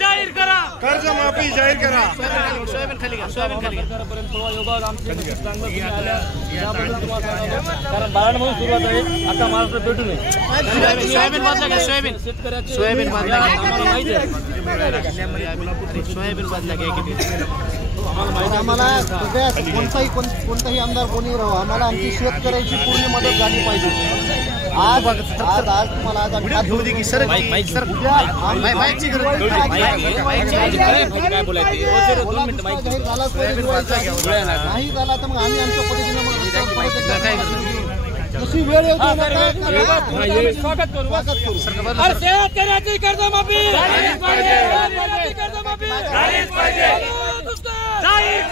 जाहीर करा, कर्जमाफी जाहीर करा। सोयाबीन खाली घ्या, सोयाबीन खाली घ्या। कारण बारामधून सुरुवात आहे, आता महाराष्ट्र पेटू नये। सोयाबीन बाजला घ्या, सोयाबीन सोयाबीन बाजला घ्या, माहिती आहे सोयाबीन बाजला घ्या किती आम्हाला कोणताही आमदार कोणी राहो, आम्हाला आमची शेतकऱ्याची पूर्ण मदत झाली पाहिजे। आज तुम्हाला आज आम्ही घेऊ दे की सर नाही झाला तर मग आम्ही आमच्या पद्धतीने जशी वेळ येते स्वागत करू। शेतकऱ्याची कर्जमाफी जाहीर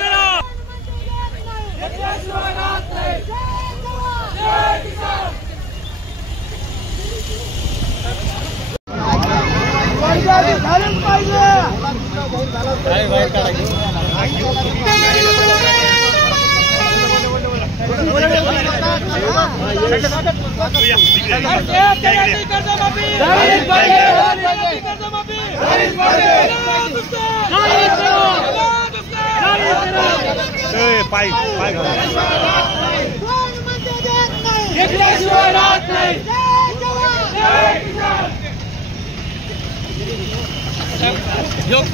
करा। योग